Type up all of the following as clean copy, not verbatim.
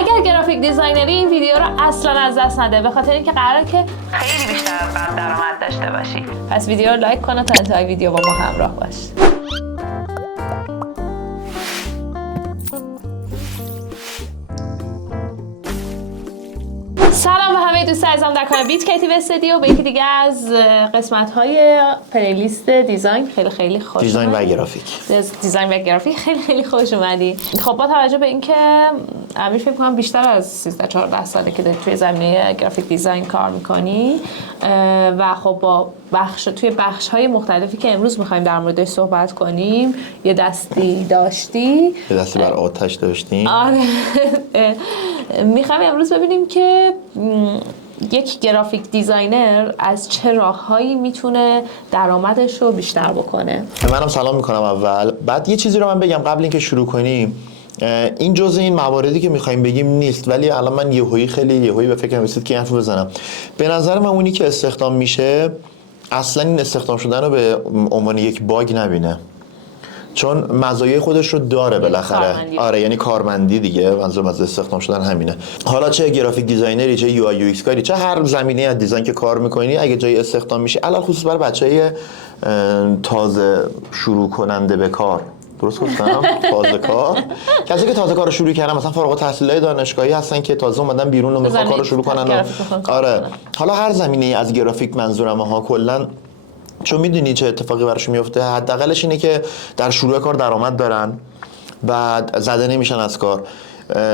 اگر گرافیک دیزاینری این ویدیو رو اصلا از دست نده، به خاطر اینکه قراره که خیلی بیشتر از قبل درآمد داشته باشی. پس ویدیو رو لایک کن تا انتهای ویدیو با ما همراه باش. سلام به همه دوست عزیزم در کانال بیت کریتیو استودیو، به یکی دیگه از قسمت‌های پلیلیست دیزاین. خیلی خوش دیزاین و گرافیک. دیزاین و گرافیک خیلی خوش اومدی. خب با توجه به اینکه امیر فکر کنم بیشتر از 13-14 ساله که توی زمینه گرافیک دیزاین کار می‌کنی و خب با توی بخش‌های مختلفی که امروز می‌خوایم در موردش صحبت کنیم یه دستی داشتی، یه دستی بر آتش داشتیم. آره. می‌خوایم امروز ببینیم که یک گرافیک دیزاینر از چه راه‌هایی میتونه درآمدش رو بیشتر بکنه. منم سلام میکنم اول. بعد یه چیزی رو من بگم قبل اینکه شروع کنیم. این جزء این مواردی که میخوایم بگیم نیست، ولی الان من یهویی به فکرم رسید که این حرفو بزنم. به نظر من اونی که استخدام میشه اصلا این استخدام شدن رو به عنوان یک باگ نبینه، چون مزایای خودش رو داره بالاخره. آره، یعنی کارمندی دیگه. منظورم از استخدام شدن همینه. حالا چه گرافیک دیزاینری، چه یو آی یو ایکس کاری، چه هر زمینه از دیزاین که کار میکنی، اگه جای استخدام میشه، علل خصوص برای بچهای تازه شروع کننده به کار، درست گفتم؟ تازه کار، کسی که تازه کارو شروع کردن، مثلا فارغ التحصیلای دانشگاهی هستن که تازه اومدن بیرون و میخوان کارو شروع کنن. آره، حالا هر زمینه از گرافیک منظورم ها کلا، چون میدونی چه اتفاقی براشون میفته. حداقلش اینه که در شروع کار درآمد دارن، بعد زده نمیشن از کار،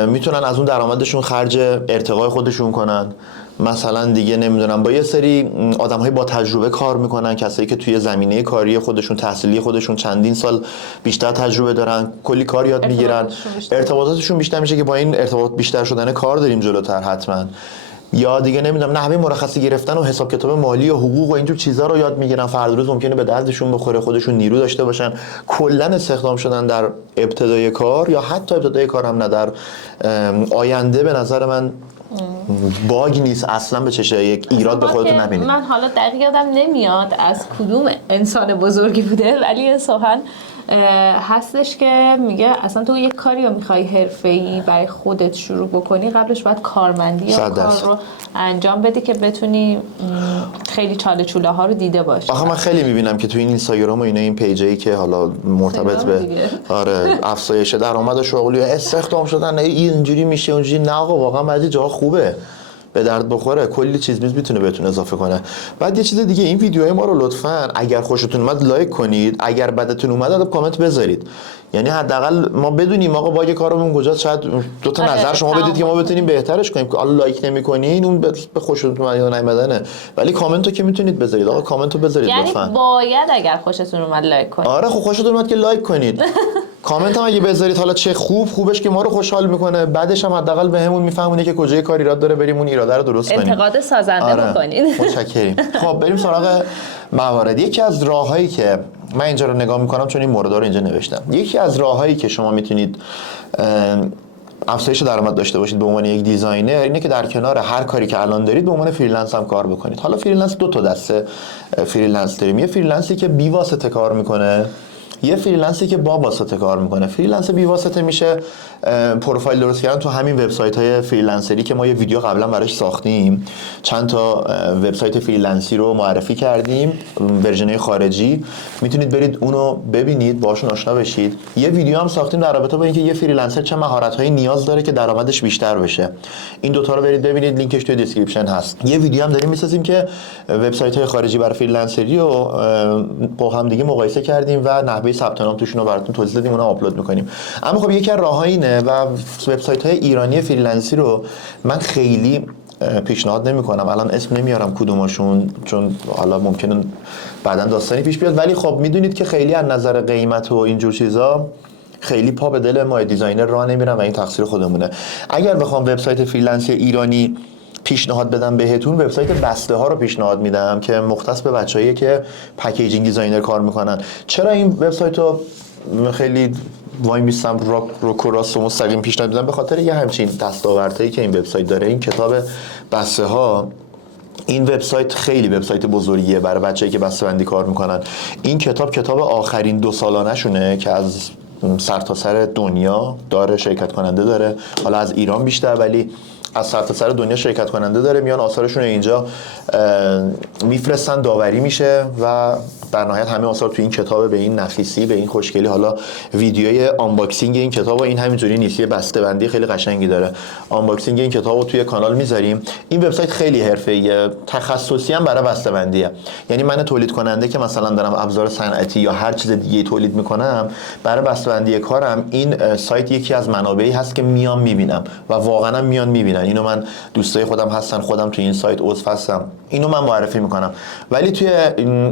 میتونن از اون درآمدشون خرج ارتقای خودشون کنن. مثلا دیگه نمیدونم با یه سری آدم‌های با تجربه کار میکنن، کسایی که توی زمینه کاری خودشون، تحصیلی خودشون چندین سال بیشتر تجربه دارن، کلی کار یاد میگیرن، ارتباطاتشون بیشتر میشه که با این ارتباط بیشتر شدن کار داریم جلوتر حتما. یا دیگه نمیدونم نحوه مرخصی گرفتن و حساب کتاب مالی و حقوق و اینجور چیزا رو یاد میگیرن، فردا روز ممکنه به دردشون بخوره، خودشون نیرو داشته باشن. کلا استخدام شدن در ابتدای کار یا حتی ابتدای کار هم نه، در آینده به نظر من باگ نیست اصلا. به چشه یک ایراد به خودتون نبینید. من حالا دقیق یادم نمیاد از کدوم انسان بزرگی بوده، ولی این سخن هستش که میگه اصلا تو یک کاری رو میخوای حرفه‌ای برای خودت شروع بکنی، قبلش باید کارمندی یا کار رو انجام بدی که بتونی خیلی چاله چوله ها رو دیده باشی. آخه من خیلی میبینم که توی این اینستاگرام و اینا این پیجایی که حالا مرتبط به آره افزایش درآمد و شغلی استخدام شدن اینجوری میشه اونجوری، نه آقا واقعا بعضی جاها خوبه، به درد بخوره، کلی چیز میتونه بهتون اضافه کنه. بعد یه چیز دیگه، این ویدیوهای ما رو لطفاً اگر خوشتون اومد لایک کنید، اگر بدتون اومد کامنت بذارید، یعنی حداقل ما بدونیم آقا باگ کارمون کجاست. شاید دو تا نظر شما بدید که ما بتونیم بهترش کنیم. که حالا لایک نمی‌کنین اون به خوشتون اومد یا نیومدنه، ولی کامنتو که میتونید بذارید. آقا کامنتو بذارید لطفاً. یعنی باید اگر خوشتون اومد لایک کنید. آره خب خوشتون اومد که لایک کنید. کامنت هم اگه بذارید، حالا چه خوبش که ما رو خوشحال میکنه، بعدش هم حداقل بهمون میفهمونه که کجای کار ایراد داره، بریم اون ایراده رو درست کنیم. انتقاد سازنده بکنید. متشکریم. خب بریم سراغ موارد. یکی از راههایی که من اینجا رو نگاه میکنم، چون این موردا رو اینجا نوشتم، یکی از راههایی که شما میتونید افزایش درآمد داشته باشید به عنوان یک دیزاینر اینه که در کنار هر کاری که الان دارید به عنوان فریلنس هم کار بکنید. حالا فریلنس دو تا دسته فریلنس داریم. یه فریلنسی که بی واسطه کار میکنه، یه فریلنسی که با واسطه کار میکنه. فریلنس بی واسطه میشه پروفایل درست کردن تو همین وبسایت‌های فریلنسری که ما یه ویدیو قبلا براش ساختیم. چند تا وبسایت فریلنسی رو معرفی کردیم، ورژن‌های خارجی، میتونید برید اونو ببینید، باهاشون آشنا بشید. یه ویدیو هم ساختیم در رابطه با اینکه یه فریلنسر چه مهارت‌هایی نیاز داره که درآمدش بیشتر بشه. این دو تا رو برید ببینید، لینکش توی دیسکریپشن هست. یه ویدیو هم داریم می‌سازیم که وبسایت‌های خارجی برای فریلنسری رو با هم دیگه مقایسه کردیم و نحوه ثبت نام توشون رو براتون توضیح دادیم، اونها آپلود می‌کنیم. اما خب یکی از راه‌های اینه و وبسایت‌های ایرانی فریلنسی رو من خیلی پیشنهاد نمی‌کنم. الان اسم نمیارم کدومشون، چون حالا ممکنه بعداً داستانی پیش بیاد، ولی خب میدونید که خیلی از نظر قیمت و اینجور چیزا خیلی پا به دل ما دیزاینر راه نمیرن و این تقصیر خودمونه. اگر بخوام وبسایت فریلنسی ایرانی پیشنهاد بدم بهتون، وبسایت بسته ها رو پیشنهاد میدم که مختص به بچه‌ایه که پکیجینگ دیزاینر کار میکنن. چرا این وبسایت رو خیلی وای میستم رو راست و مستقیم پیشنهاد میدم؟ به خاطر یه همچین دستاوردهایی که این وبسایت داره. این کتاب بسته ها، این وبسایت خیلی وبسایت بزرگیه برای بچه‌ای که بسته‌بندی کار میکنن. این کتاب آخرین 2 سالانه شونه که از سرتاسر دنیا داره شرکت کننده داره، حالا از ایران بیشتر ولی از سرتاسر دنیا شرکت کننده داره، میان آثارشون رو اینجا میفرستن، داوری میشه و در نهایت همه آثار تو این کتاب به این نفیسی، به این خوشگلی. حالا ویدیوی آنباکسینگ این کتاب این همینجوری نیست، یه بسته‌بندی خیلی قشنگی داره. آنباکسینگ این کتاب رو توی کانال میذاریم. این وبسایت خیلی حرفه‌ایه، تخصصی هم برای بسته‌بندیه. یعنی من تولید کننده که مثلا دارم ابزار صنعتی یا هر چیز دیگه تولید میکنم، برای بسته‌بندی کارم این سایت یکی از منابعی هست که میام میبینم و واقعا میان میبینن. اینو من دوستای خودم هستن، خودم تو این سایت عضو هستم، اینو من معرفی میکنم. ولی توی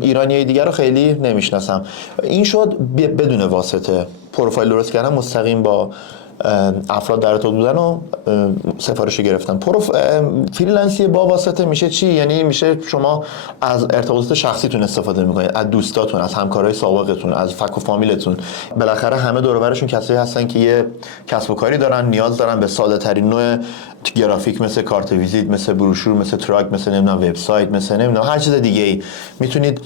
ایرانیای دیگه رو خیلی نمیشناسم. این شد بدون واسطه، پروفایل درست کردم، مستقیم با افراد در ارتباط بودن و سفارش گرفتن. فریلنسی با واسطه میشه چی؟ یعنی میشه شما از ارتباطات شخصیتون استفاده میکنید، از دوستاتون، از همکارای سابقتون، از فک و فامیلتون. بالاخره همه دور و برشون کسایی هستن که یه کسب و کاری دارن، نیاز دارن به ساده ترین نوع گرافیک، مثل کارت ویزیت، مثل بروشور، مثل تراک، مثل نمیدونم وبسایت، مثل نمیدونم هر چیز دیگه ای. میتونید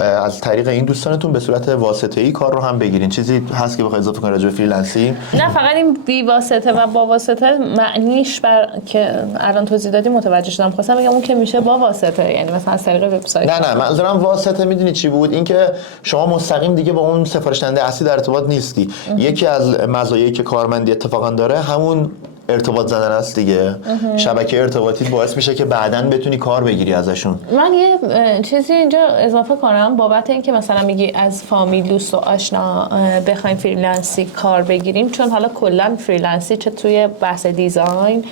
از طریق این دوستانتون به صورت واسطه‌ای کار رو هم بگیرین. چیزی هست که بخواید اضافه کنید راجع به فریلنسی؟ نه، فقط این بی واسطه و با واسطه معنیش که الان توضیح دادی متوجه شدم. خواستم بگم اون که میشه با واسطه، یعنی مثلا از طریق وبسایت. نه منظورم واسطه میدونی چی بود؟ اینکه شما مستقیم دیگه با اون سفارش دهنده اصلی در ارتباط نیستی. یکی از مزایایی که کارمندی اتفاقا داره همون ارتباط زدن است دیگه. شبکه ارتباطی باعث میشه که بعداً بتونی کار بگیری ازشون. من یه چیزی اینجا اضافه کنم بابت اینکه مثلا میگی از فامیل، دوست و آشنا بخوایم فریلنسی کار بگیریم، چون حالا کلا فریلنسی چه توی بحث دیزاین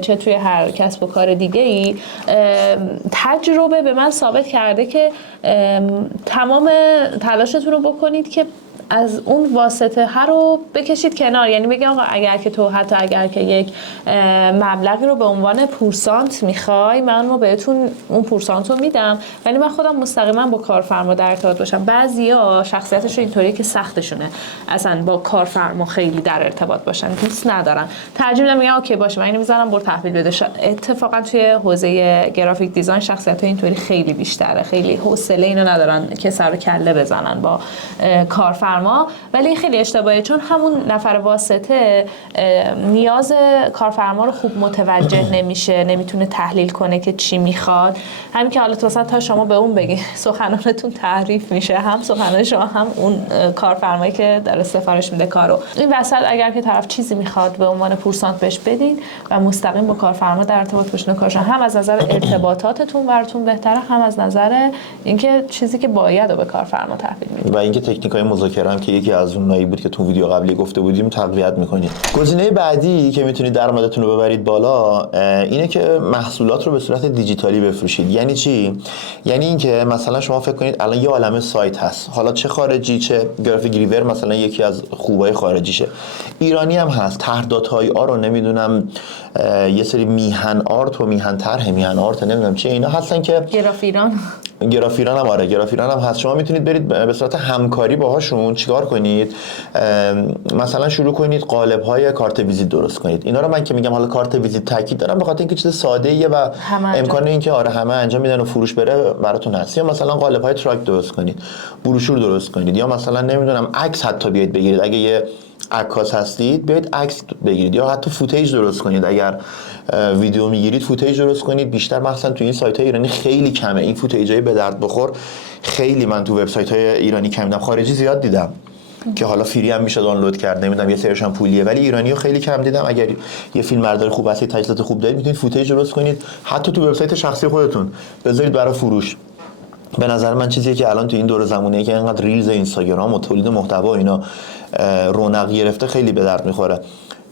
چه توی هر کسب و کار دیگه ای، تجربه به من ثابت کرده که تمام تلاشتون رو بکنید که از اون واسطه ها رو بکشید کنار. یعنی بگی آقا اگر که یک مبلغی رو به عنوان پورسانت میخوای، من رو بهتون اون پورسانت رو میدم، ولی من خودم مستقیما با کارفرما در ارتباط باشم. بعضیا شخصیتشون اینطوریه که سختشونه اصلا با کارفرما خیلی در ارتباط باشن، دوست ندارن. ترجیح میدم میگم اوکی باشه من اینو میذارم برو تحویل بده. اتفاقا توی حوزه گرافیک دیزاین شخصیت‌ها اینطوری خیلی بیشتره، خیلی حوصله اینو ندارن که سر و کله بزنن با کارفرما. ولی خیلی اشتباهه، چون همون نفر واسطه نیاز کارفرما رو خوب متوجه نمیشه، نمیتونه تحلیل کنه که چی میخواد. همین که حالا مثلا تا شما به اون بگی سخنانتون تعریف میشه، هم سخنان شما هم اون کارفرمایی که داره سفارش میده کارو. این وسط اگر که طرف چیزی میخواد به عنوان پورسانت بهش بدین و مستقیم با کارفرما در ارتباط باشین کارش، هم از نظر ارتباطاتتون براتون بهتره، هم از نظر اینکه چیزی که باید رو به کارفرما تحویل میدید. و اینکه تکنیک‌های مذاکره هم که یکی از اونایی بود که تو ویدیو قبلی گفته بودیم تقویت می‌کنید. گزینه بعدی که میتونید درآمدتون رو ببرید بالا اینه که محصولات رو به صورت دیجیتالی بفروشید. یعنی چی؟ یعنی اینکه مثلا شما فکر کنید الان یه عالمه سایت هست، حالا چه خارجی چه گرافیک ریور، مثلا یکی از خوبای خارجیشه، ایرانی هم هست، طرحدات‌های رو نمیدونم یه سری میهن آرت و میهن طرح میهن آرت نمیدونم چه اینا هستن که گرافیران هم آره گرافیران هم هست. شما میتونید برید به صورت همکاری باهاشون چیکار کنید، مثلا شروع کنید قالب‌های کارت ویزیت درست کنید. اینا رو من که میگم حالا کارت ویزیت تاکید دارم به خاطر اینکه چیز ساده‌ایه و امکان اینکه آره همه انجام میدن و فروش بره براتون هست. یا مثلا قالب‌های تراک درست کنید، بروشور درست کنید، یا مثلا نمیدونم عکس حتی بیاید بگیرید، اگه یه عکاس هستید بیاید عکس بگیرید، یا حتی فوتیج درست کنید. اگر ویدیو میگیرید فوتیج درست کنید. بیشتر مثلا تو این سایت‌های ایرانی خیلی کمه این فوتیج‌های به درد بخور. خیلی من تو وبسایت‌های ایرانی کم دیدم، خارجی زیاد دیدم که حالا فری هم میشه دانلود کرد، نمیدونم یه سریش هم پولیه، ولی ایرانی‌ها خیلی کم دیدم. اگر یه فیلمبرداری خوب هست، تجهیزات خوب دارید، میتونید فوتیج درست کنید، حتی تو وبسایت شخصی خودتون بذارید برای فروش. به نظر من چیزیه که الان تو این دور زمانه‌ای که اینقدر ریلز اینستاگرام و تولید محتوا اینا رونق گرفته خیلی به درد میخوره.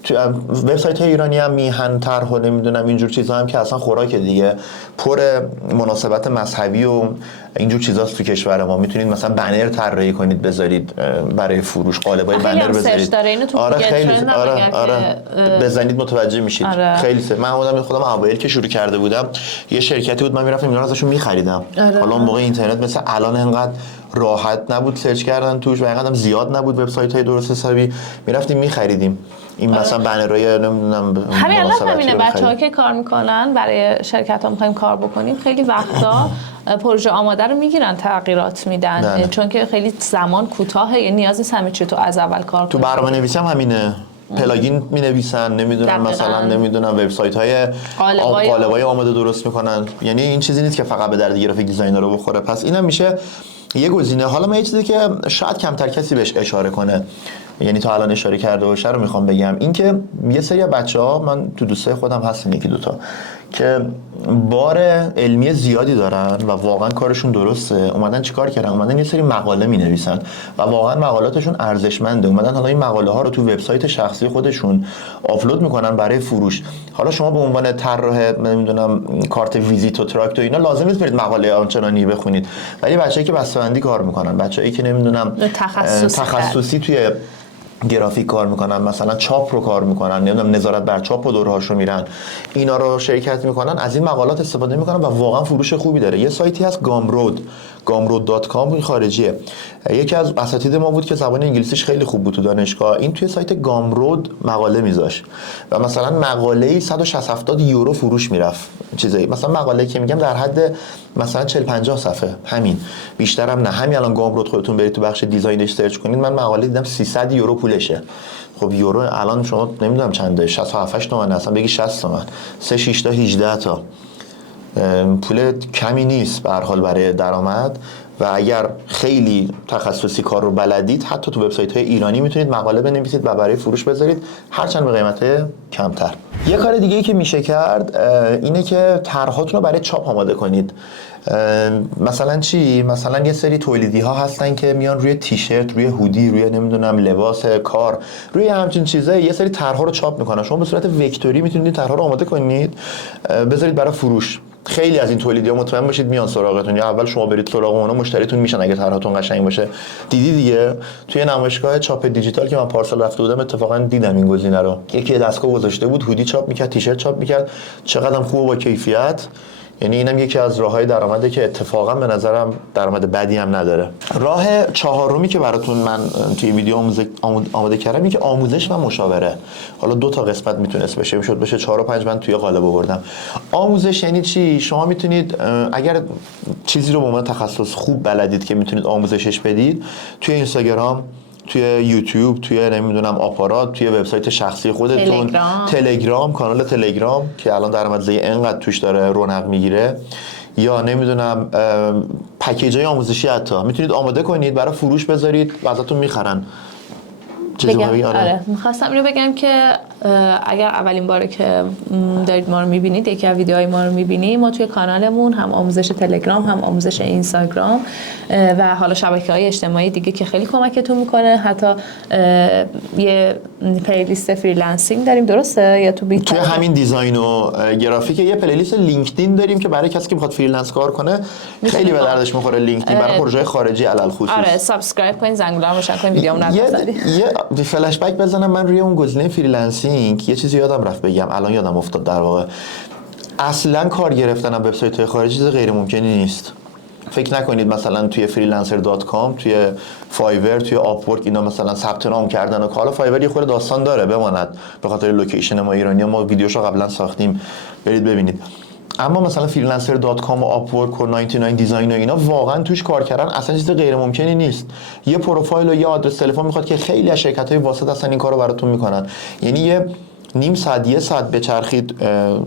تو وبسایت ایرانی هم میهن طرح و نمیدونم اینجور چیزا هم که اصلا خوراک دیگه، پر مناسبت مذهبی و اینجور چیزاست تو کشور ما. میتونید مثلا بنر طراحی کنید بذارید برای فروش، قالبای بنر بذارید. آره خیلی آره بزنید متوجه میشید. آره. خیلی من خودم اوایل که شروع کرده بودم یه شرکتی بود، من میرفتم اینا ازشون میخریدم. حالا اون موقع اینترنت مثل الان انقدر راحت نبود سرچ کردن توش و اینقدر زیاد نبود وبسایت‌های درست حسابی، میرفتیم میخریدیم. این مثلا بنرای نمیدونم همین الان همینه. بچه‌ها که کار میکنن برای شرکت ها میخوایم کار بکنیم، خیلی وقتا پروژه آماده رو میگیرن تغییرات میدن، چون که خیلی زمان کوتاهه، یعنی نیاز نیست همه چی تو از اول کار تو برنامه نویسی هم همینه، پلاگین می نویسن، نمیدونم مثلا نمیدونم وبسایت های قالبای آماده درست میکنن. یعنی این چیزی نیست که فقط به درد گرافیک دیزاینر رو بخوره. پس اینم میشه یه گزینه. حالا من یه چیزی که شاید کمتر کسی بهش اشاره کنه، یعنی تا الان اشاره کرده باشه رو میخوام بگم، این که یه سری بچه‌ها، من تو دوستای خودم هستن یکی دوتا که بار علمی زیادی دارن و واقعا کارشون درسته، اومدن چیکار کردن؟ اومدن یه سری مقاله مینویسن و واقعا مقالاتشون ارزشمنده، اومدن حالا این مقاله ها رو تو وبسایت شخصی خودشون آپلود میکنن برای فروش. حالا شما به عنوان طراح نمیدونم کارت ویزیت و تراکت و اینا لازم نیست برید مقاله آنچنانی بخونید، ولی بچه‌ای که بسته‌بندی کار میکنن، بچه‌ای که نمیدونم تخصصی توی گرافیک کار میکنن، مثلا چاپ رو کار میکنن، نمیدونم نظارت بر چاپ و دورهاشو میرن، اینا رو شرکت میکنن، از این مقالات استفاده میکنن و واقعا فروش خوبی داره. یه سایتی هست gumroad.com خارجیه، یکی از اساتید ما بود که زبان انگلیسیش خیلی خوب بود تو دانشگاه، این توی سایت گامرود مقاله میذاشت و مثلا مقاله‌ای 160-70 یورو فروش میرفت. چیزایی مثلا مقاله که میگم در حد مثلا 40-50 صفحه، همین، بیشترم نه. همین الان گامرود خودتون برید تو بخش دیزاینش سرچ کنید، من مقاله دیدم 300 یورو پولشه. خب یورو الان شما نمیدونم چنده، 67 تومن، اصلا بگی 60 تومن، 3 6 تا 18 تا، پول کمی نیست به هر حال برای درآمد. و اگر خیلی تخصصی کار رو بلدید، حتی تو وبسایت‌های ایرانی میتونید مقاله بنویسید و برای فروش بذارید، هرچند به قیمت کمتر. یه کار دیگه‌ای که میشه کرد اینه که طرحاتون رو برای چاپ آماده کنید. مثلا چی؟ مثلا یه سری تولیدی ها هستن که میان روی تیشرت، روی هودی، روی نمیدونم لباس کار، روی همچین چیزایی یه سری طرح‌ها رو چاپ میکنن. شما به صورت وکتوری میتونید طرح‌ها رو آماده کنید، بذارید برای فروش. خیلی از این تولیدی‌ها مطمئن باشید میان سراغتون، یا اول شما برید سراغ اونها، مشتریتون میشن اگه طرحتون قشنگ باشه. دیدی دیگه توی نمایشگاه چاپ دیجیتال که من پارسال رفته بودم اتفاقا دیدم این گزینه رو، یکی دستگاه گذاشته بود، هودی چاپ میکرد، تیشرت چاپ میکرد، چقدرم خوب و با کیفیت. یعنی اینم یکی از راههای درآمده که اتفاقا به نظرم درآمد بدی هم نداره. راه چهارمی که براتون من توی ویدیو آماده کردم اینه که آموزش و مشاوره. حالا 2 تا قسمت میتونست بشه، میشد بشه 4 و 5، من توی قالب آوردم. آموزش یعنی چی؟ شما میتونید اگر چیزی رو به عنوان تخصص خوب بلدید که میتونید آموزشش بدید، توی اینستاگرام، توی یوتیوب، توی نمیدونم آپارات، توی وبسایت شخصی خودتون، تلگرام، کانال تلگرام که الان درآمدزایی انقدر توش داره رونق میگیره، یا نمیدونم پکیجای آموزشی حتی میتونید آماده کنید برای فروش بذارید و ازتون میخرن. آره میخواستم اینو بگم که اگر اولین باره که دارید ما رو میبینید، یکی از ویدیوهای ما رو میبینید، ما توی کانالمون هم آموزش تلگرام، هم آموزش اینستاگرام و حالا شبکه‌های اجتماعی دیگه که خیلی کمکتون میکنه، حتی یه پلیلیست فریلنسینگ داریم، درسته؟ یا توی همین دیزاین و گرافیک یه پلیلیست لینکدین داریم که برای کسی که میخواد فریلنس کار کنه خیلی به دردش میخوره. لینکدین برای پروژه خارجی علل خصوص. آره سابسکرایب کنید، زنگوله رو روشن کنید، ویدیومو نذارید. یه فلش بک بزنم من روی اون گزینه فریلنسینگ. یه چیزی یادم رفت بگم، الان یادم افتاد. در واقع اصلا کار گرفتن از وبسایت‌های خارجی چیز غیر ممکنی نیست. فکر نکنید مثلا توی freelancer.com، توی فایور، توی آپورک اینا مثلا ثبت نام کردن و حالا فایور یه خورده داستان داره بماند به خاطر لوکیشن ما ایرانی‌ها، ما ویدیوشو قبلا ساختیم، برید ببینید. اما مثلا freelancer.com و آپورک و 99 دیزاین و اینا واقعا توش کار کردن اصلا چیز غیر ممکنی نیست. یه پروفایل و یه آدرس تلفن میخواد که خیلی از شرکت‌های واسط اصلا این کارو براتون میکنن. یعنی یه نیم ساعت، یه ساعت بچرخید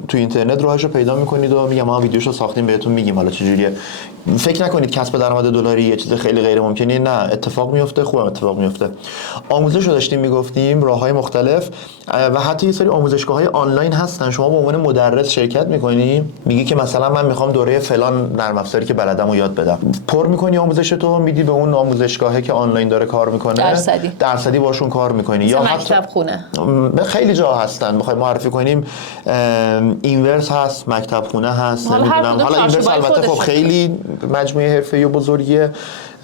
تو اینترنت راهشو پیدا میکنید و میگم ما ویدیوشو ساختیم بهتون میگیم حالا چجوریه. فکر نکنید کسب درآمد دلاری یه چیز خیلی غیر ممکنی، نه، اتفاق میفته، خوبم اتفاق میفته. آموزش رو داشتیم میگفتیم، راههای مختلف و حتی یه سری آموزشگاه‌های آنلاین هستن. شما به عنوان مدرس شرکت می‌کنی، میگی که مثلا من میخوام دوره فلان نرم افزاری که بلدمو یاد بدم، پر می‌کنی آموزشتو، میدی به اون آموزشگاهی که آنلاین داره کار می‌کنه، درصدی باشون کار می‌کنی. یا مکتب خونه، خیلی جا هستن بخوایم معرفی کنیم، اینورس هست، مکتب خونه هست، نمیدونم. حالا اینورس البته خب خیلی مجموعه حرفه‌ای و بزرگیه،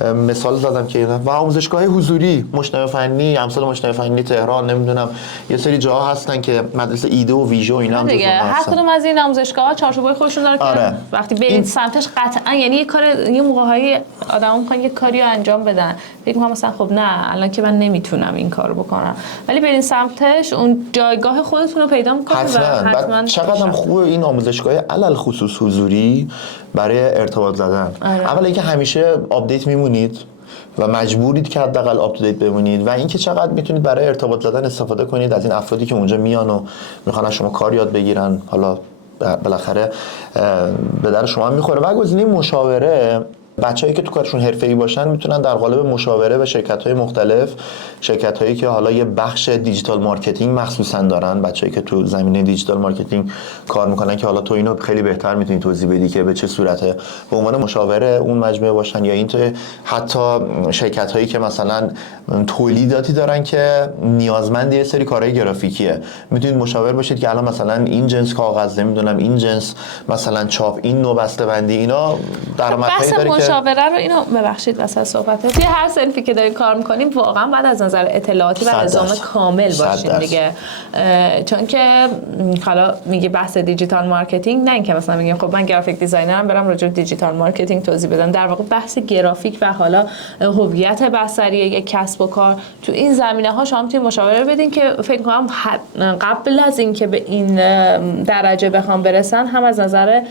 مثال زدم که و آموزشگاه حضوری مشتاق فنی، امثال مشتاق فنی تهران، نمیدونم یه سری جاها هستن که مدرسه ایده و ویژه و اینا هم دیگه هر کدوم از این آموزشگاه‌ها چارچوبای خودشون داره که وقتی برید سمتش قطعا یعنی یه کار یه موقع‌های آدما می‌خوان یه کاری رو انجام بدن، فکر می‌کنم مثلا خب نه الان که من نمیتونم این کارو بکنم، ولی برین سمتش اون جایگاه خودتون رو پیدا می‌کنید و حتما چقدر هم خوبه این آموزشگاه علل خصوص حضوری برای ارتباط زدن. اول اینکه همیشه آپدیت میمونید و مجبورید که حداقل آپ تو دیت بمونید و اینکه چقدر میتونید برای ارتباط زدن استفاده کنید از این افرادی که اونجا میان و میخوان از شما کار یاد بگیرن، حالا بالاخره به در شما میخوره. و گزینه مشاوره، بچه‌ای که تو کارشون حرفه‌ای باشن میتونن در قالب مشاوره به شرکت‌های مختلف، شرکت‌هایی که حالا یه بخش دیجیتال مارکتینگ مخصوصاً دارن، بچه‌ای که تو زمینه دیجیتال مارکتینگ کار میکنن که حالا تو اینو خیلی بهتر میتونی توضیح بدی که به چه صورته، به عنوان مشاوره اون مجموعه باشن، یا اینکه حتی شرکت‌هایی که مثلا تولیداتی دارن که نیازمند یه سری کارهای گرافیکیه، میتونید مشاور باشید که الان مثلا این جنس کاغذ، نمیدونم این جنس مثلا چاپ، این نوع بسته‌بندی، اینا درآمدهایی داره که مشاوره رو اینو ببخشید واسه صحبت توی هر صنفی که دارین کار میکنیم واقعا بعد از نظر اطلاعاتی و نظام کامل باشین دیگه، چون که حالا میگه بحث دیجیتال مارکتینگ، نه اینکه مثلا میگیم خب من گرافیک دیزاینرم برم راجع به دیجیتال مارکتینگ توضیح بدم، در واقع بحث گرافیک و حالا هویت بصری یک کسب و کار تو این زمینه ها شما میتونید مشاوره بدین که فکر کنم قبل از اینکه به این درجه بخوام برسن هم از نظر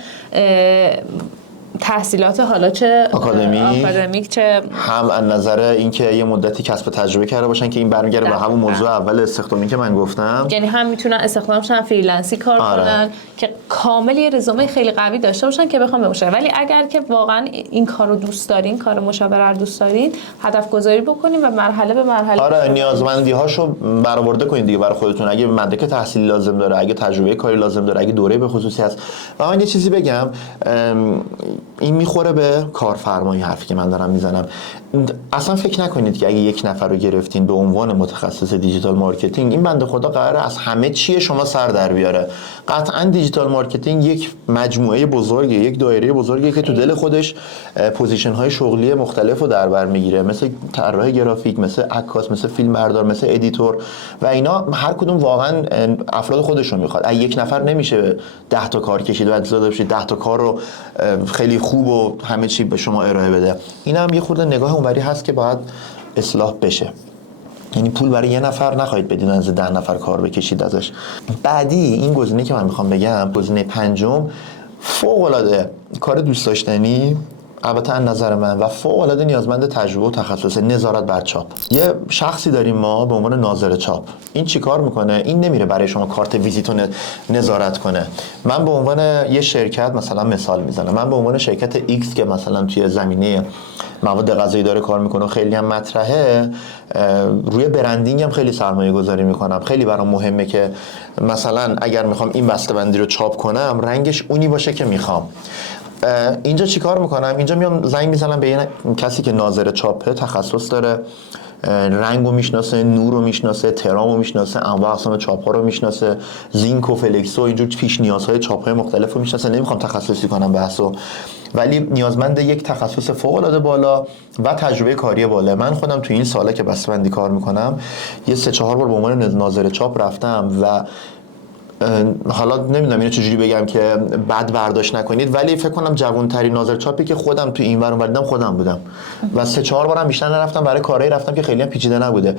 تحصیلات حالا چه آکادمیک چه هم از نظر اینکه یه مدتی کسب تجربه کرده باشن که این برمیگره به همون موضوع اول استخدامی که من گفتم، یعنی هم میتونن استخدامشن فریلنسی کار کنن که کامل یه رزومه خیلی قوی داشته باشن که بخوام بموشن، ولی اگر که واقعا این کارو دوست دارین، کار مشاوره رو دوست دارین، هدف گذاری بکنین و مرحله به مرحله نیازمندی هاشو برآورده کنین دیگه برای خودتون. اگه مدرک تحصیلی لازم داره، اگه تجربه کاری لازم داره، اگه دوره به خصوصی هست. و من یه چیزی بگم، این میخوره به کارفرمایی حرفی که من دارم میزنم. اصلا فکر نکنید که اگه یک نفر رو گرفتین به عنوان متخصص دیجیتال مارکتینگ، این بنده خدا قراره از همه چیه شما سر در بیاره. قطعا دیجیتال مارکتینگ یک مجموعه بزرگه، یک دایره بزرگه که تو دل خودش پوزیشن های شغلی مختلف رو در بر میگیره، مثل طراح گرافیک، مثل عکاس، مثل فیلمبردار، مثل ادیتور و اینا. هر کدوم واقعا افراد خودش رو میخواد. یک نفر نمیشه 10 تا کار کشید و انتظار داشت 10 تا کار رو خیلی خوب و همه چی به شما ارائه بده. این هم یه خورده نگاه اونوری هست که باید اصلاح بشه. یعنی پول برای یه نفر نخواهید بدین از 10 نفر کار بکشید ازش. بعدی این گزینه که من میخوام بگم، گزینه پنجم، فوق العاده کار دوست داشتنی البته از نظر من و فوق العاده نیازمند تجربه و تخصص، نظارت بر چاپ. یه شخصی داریم ما به عنوان ناظر چاپ. این چیکار میکنه؟ این نمیره برای شما کارت ویزیتو نظارت کنه. من به عنوان یه شرکت مثلا مثال میزنم، من به عنوان شرکت ایکس که مثلا توی زمینه مواد غذایی داره کار میکنه و خیلی هم مطرحه، روی برندینگ هم خیلی سرمایه گذاری میکنم. خیلی برام مهمه که مثلا اگر میخوام این بسته‌بندی رو چاپ کنم رنگش اونی باشه که میخوام. اینجا چیکار میکنم؟ اینجا میام زنگ میزنم به یه کسی که ناظر چاپه، تخصص داره، رنگو میشناسه، نورو میشناسه، ترامو میشناسه، انواع اقسام چاپ‌ها رو میشناسه، زینک و فلکس و اینجور پیش نیازهای چاپ‌های مختلف رو میشناسه. نمیخوام تخصصی کنم بحثو، ولی نیازمند یک تخصص فوق‌العاده بالا و تجربه کاری بالا. من خودم تو این سالا که بسته‌بندی کار میکنم یه 3-4 بار به عنوان ناظر چاپ رفتم و حالا نمیدونم اینو چجوری بگم که بد برداشت نکنید، ولی فکر کنم جوان‌ترین ناظر چاپی که خودم تو این ور اون ور دیدم خودم بودم و 3-4 بارم بیشتر نرفتم، برای کارهایی رفتم که خیلی هم پیچیده نبوده.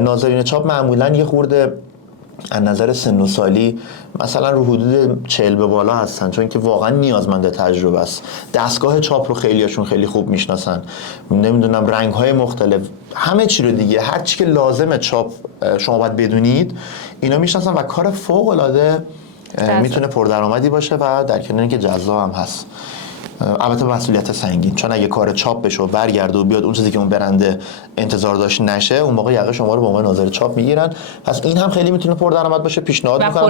ناظرین چاپ معمولاً یه خورده از نظر سن و سالی مثلا رو حدود 40 به بالا هستن، چون که واقعا نیازمند تجربه است. دستگاه چاپ رو خیلیاشون خیلی خوب میشناسن، نمیدونم رنگ‌های مختلف، همه چی رو دیگه، هر چی که لازمه چاپ شما باید بدونید اینا میشناسن و کار فوق‌العاده میتونه پردرآمدی باشه و در کنار اینکه جذاب هم هست. البته مسئولیت سنگین، چون اگه کار چاپ بشه و برگرده و بیاد اون چیزی که اون برنده انتظار داشت نشه، اون موقع یقه شما رو به عنوان ناظر چاپ میگیرن. پس این هم خیلی میتونه پردرآمد باشه. پیشنهاد میکنم و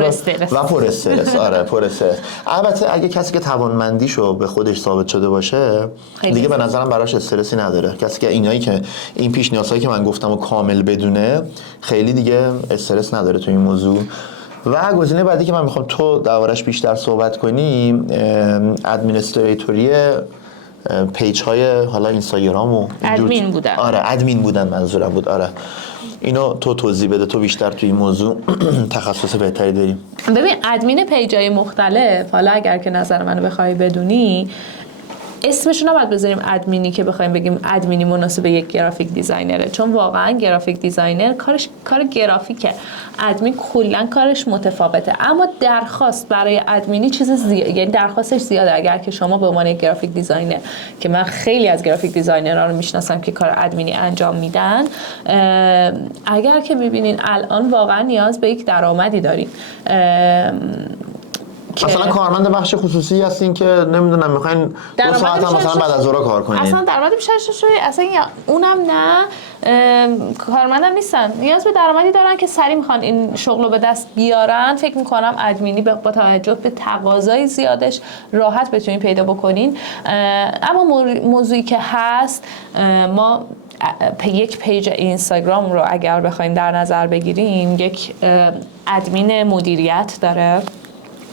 پر استرس. آره پر استرس. البته اگه کسی که توانمندیشو به خودش ثابت شده باشه دیگه به نظرم براش استرسی نداره. کسی که اینایی که این پیش نیازهایی که من گفتم و کامل بدونه خیلی دیگه استرس نداره تو این موضوع. و گزینه بعدی که من میخوام تو دربارش بیشتر صحبت کنیم ادمینستریتوری پیج های حالا اینستاگرام و ادمین بودن. آره ادمین بودن منظورم بود. آره اینو تو توضیح بده، تو بیشتر توی این موضوع تخصص بهتری داری. ببین ادمین پیجای مختلف، حالا اگر که نظر منو بخوای بدونی، اسمشون رو باید بذاریم ادمینی که بخوایم بگیم ادمینی مناسب یک گرافیک دیزاینره، چون واقعا گرافیک دیزاینر کار گرافیکه، ادمین کلا کارش متفاوته. اما درخواست برای ادمینی یعنی درخواستش زیاده. اگر که شما به عنوان یک گرافیک دیزاینر، که من خیلی از گرافیک دیزاینرها رو میشناسم که کار ادمینی انجام میدن، اگر که میبینین الان واقعا نیاز به یک درآمدی دارین، مثلا کارمند بخش خصوصی هستین که نمیدونم میخواین 2 ساعت هم مثلا بعد از ظهر کار کنین، اصلا درآمد بیشتر اصلا اونم نه، کارمندم نیستن، نیاز به درآمدی دارن که سریع میخوان این شغل رو به دست بیارن. فکر میکنم ادمینی با توجه به تقاضای زیادش راحت بتونین پیدا بکنین. اما موضوعی که هست، ما یک پیج اینستاگرام رو اگر بخوایم در نظر بگیریم، یک ادمین مدیریت داره.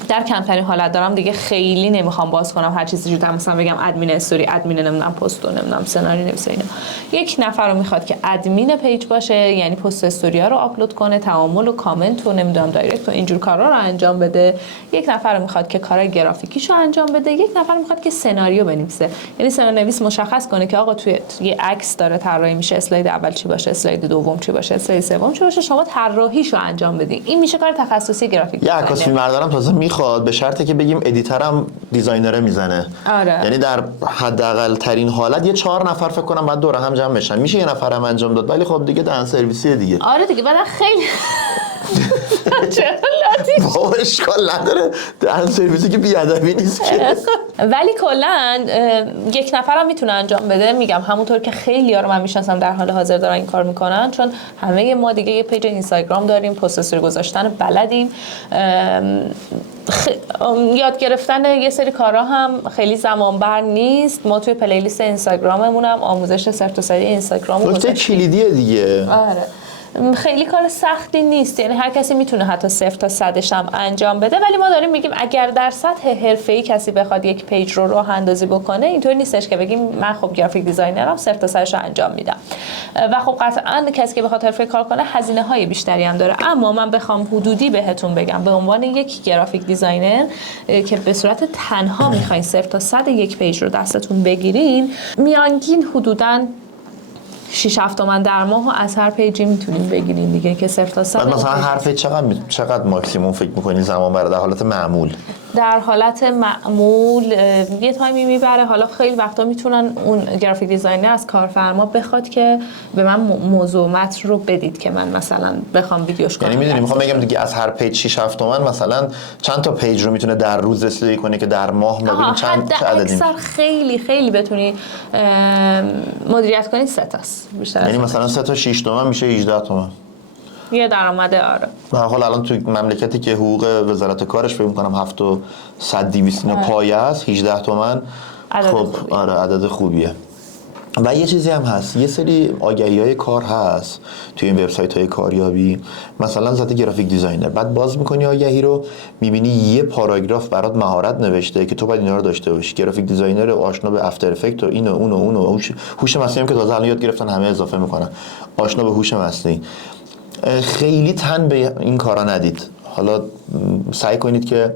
در کمترین حالت دارم دیگه، خیلی نمیخوام باز کنم هر چیزی جوری مثلا بگم ادمین استوری، ادمین نمیدونم پست و نمیدونم سناریو نویسه اینا. یک نفر رو میخواد که ادمین پیج باشه، یعنی پست استوری ها رو آپلود کنه، تعامل و کامنت و نمیدونم دایرکت و اینجور کارا رو انجام بده. یک نفر رو میخواد که کارهای گرافیکیشو انجام بده. یک نفر میخواد که سناریو بنویسه، یعنی سناریو نویس مشخص کنه که آقا توی یه عکس داره طراحی میشه، اسلاید اول چی باشه، اسلاید دوم چی باشه، اسلاید سوم چی باشه، شما طراحیشو انجام بدین. این میشه کار تخصصی گرافیک دیزاینر. عکاس فیلمبردارم تازه میخواد، به شرطی که بگیم ادیتورم دیزاینره میزنه. آره. یعنی در حداقل ترین حالت یه 4 نفر فکر کنم بعد دور هم جمع بشن، میشه یه نفرم انجام داد، ولی خب دیگه دهن سرویسیه دیگه. آره دیگه، بعد خیلی بابا اشکال نداره، دهن سرویسی که بیادبی نیست که. ولی کلا یک نفرم میتونه انجام بده. میگم همونطور که خیلی‌ها رو من میشناسم در حال حاضر دارن این کار میکنن، چون همه ما دیگه یه پیج اینستاگرام داریم، پست استوری گذاشتن بلدیم، یاد گرفتن یه سری کارا هم خیلی زمان بر نیست. ما توی پلیلیست اینستاگراممون هم آموزش صفر تا صد اینستاگرام رو نکته کلیدیه دیگه. آره، خیلی کار سختی نیست، یعنی هر کسی میتونه حتی 0 تا 100ش هم انجام بده. ولی ما داریم میگیم اگر در سطح حرفه‌ای کسی بخواد یک پیج رو راه اندازی بکنه، اینطور نیستش که بگیم من خب گرافیک دیزاینرم 0 تا 100ش رو انجام میدم. و خب قطعاً کسی که بخواد حرفه‌ای کار کنه هزینه های بیشتری هم داره. اما من بخوام حدودی بهتون بگم، به عنوان یک گرافیک دیزاینر که به صورت تنها میخواین 0 تا 100 یک پیج رو دستتون بگیرین، میانگین حدوداً 6-7 تومن در ماه و از هر پیجی میتونیم بگیریم دیگه، که 0 تا 100. مثلا هر پیج چقدر ماکسیموم فکر می‌کنی زمان بره در حالت معمول؟ در حالت معمول یه تایمی میبره. حالا خیلی وقتا میتونن اون گرافیک دیزاینر از کارفرما بخواد که به من موضوع متن رو بدید که من مثلا بخوام ویدیوش کنم. یعنی میدونی میخوام بگم دیگه از هر پیج 6-7 تومن مثلا چند تا پیج رو میتونه در روز رسیدگی کنه که در ماه ببینیم چند عددی. اکثر خیلی خیلی بتونی مدیریت کنی 3 تاست بیشتر. یعنی مثلا 3 تا 6 تومن میشه 18 تومن. یه درآمده. آره. به هر حال الان توی مملکتی که حقوق وزارت کارش فکر می‌کنم 700-200 اینا پایه است، 18 تومن خب آره عدد خوبیه. و یه چیزی هم هست، یه سری آگهی‌های کار هست توی این وبسایت‌های کاریابی، مثلا ذات گرافیک دیزاینر، بعد باز می‌کنی آگهی رو می‌بینی یه پاراگراف برات مهارت نوشته که تو باید اینا رو داشته باشی. گرافیک دیزاینر آشنا به افتر افکت و اینو اونو هوش مصنوعی هم که تازه الان یاد گرفتن همه اضافه می‌کنن، آشنا به هوش مصنوعی. خیلی تن به این کارا ندید. حالا سعی کنید که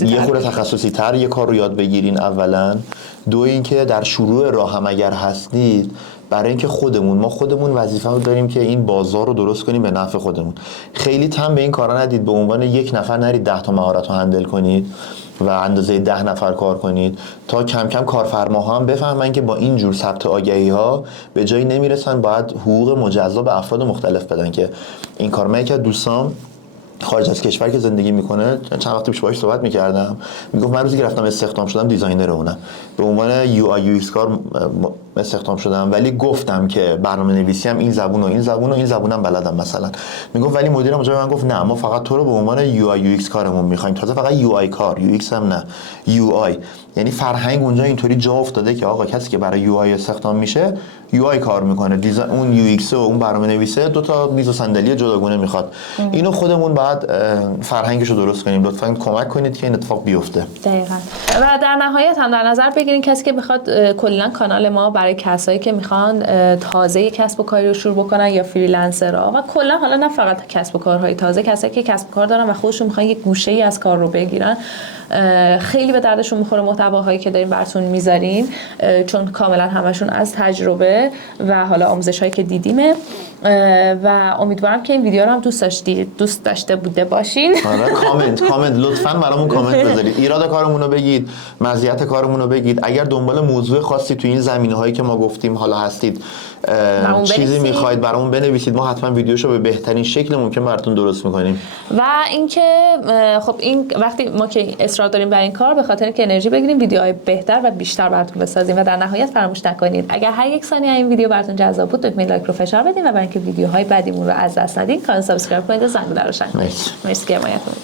یه خورده تخصصی تر یه کار رو یاد بگیرین اولا. دو اینکه در شروع راه هم اگر هستید، برای اینکه ما خودمون وظیفه رو داریم که این بازار رو درست کنیم به نفع خودمون. خیلی تن به این کارا ندید. به عنوان یک نفر نرید 10 تا مهارت رو هندل کنید و اندازه 10 نفر کار کنید تا کم کم کارفرماها هم بفهمن که با این جور ثبت آگهی‌ها به جایی نمیرسن، باید حقوق مجزا به افراد مختلف بدن. که این کار من که دوستان خارج از کشور که زندگی میکنه، چند وقت پیش باهاش صحبت میکردم، میگفت من روزی که رفتم استخدام شدم دیزاینر اونم، به عنوان UI UX کار استخدام شدم ولی گفتم که برنامه نویسی هم این زبون و این زبون و این زبونم بلدم مثلا. میگفت ولی مدیرم اونجا به من گفت نه ما فقط تو رو به عنوان یو آی یو ایکس کارمون میخوایم. تازه فقط یو آی کار، یو ایکس هم نه، یو آی. یعنی فرهنگ اونجا اینطوری جا افتاده که آقا کسی که برای یو آی استخدام میشه یو آی کار میکنه، اون یو ایکس و اون برنامه نویسه دو تا میز و صندلی جداگونه میخواد. اینو خودمون بعد فرهنگشو درست کنیم. لطفاً کمک کنید که این اتفاق بیفته. دقیقاً. و در نهایت هم در نظر بگیرین کسی که میخواد کلا کانال ما برای کسایی که میخوان تازه کسب و کاری رو شروع بکنن یا فریلنسرها و کلا حالا نه فقط کسب و کارهای تازه، کسایی که کسب و کار دارن و خودشون میخوان یک گوشه‌ای از کار رو بگیرن، خیلی به دردشون میخوره محتواهایی که داریم براتون میذاریم، چون کاملا همشون از تجربه و حالا آموزش‌هایی که دیدیمه و امیدوارم که این ویدیو رو هم دوست داشته بوده باشین. آره کامنت لطفاً برامون کامنت بذارید، ایراد کارمون رو بگید، مزیت کارمون رو بگید. اگر دنبال موضوع خاصی تو این زمینه‌هایی که ما گفتیم حالا هستید، چیزی میخواید برامون بنویسید، ما حتما ویدیوشو به بهترین شکل ممکن براتون درست میکنیم. و اینکه خب این وقتی ما که اصرار داریم بر این کار به خاطر که انرژی بگیریم ویدیوهای بهتر و بیشتر براتون بسازیم. و در نهایت فراموش نکنید اگر هر یک ثانیه این ویدیو براتون جذاب بود دکمه لایک رو فشار بدین و برای اینکه ویدیوهای بعدیمون رو از دست ندین کانال سابسکرایب کنید و زنگ رو روشن کنید. مرسی که حمایتتون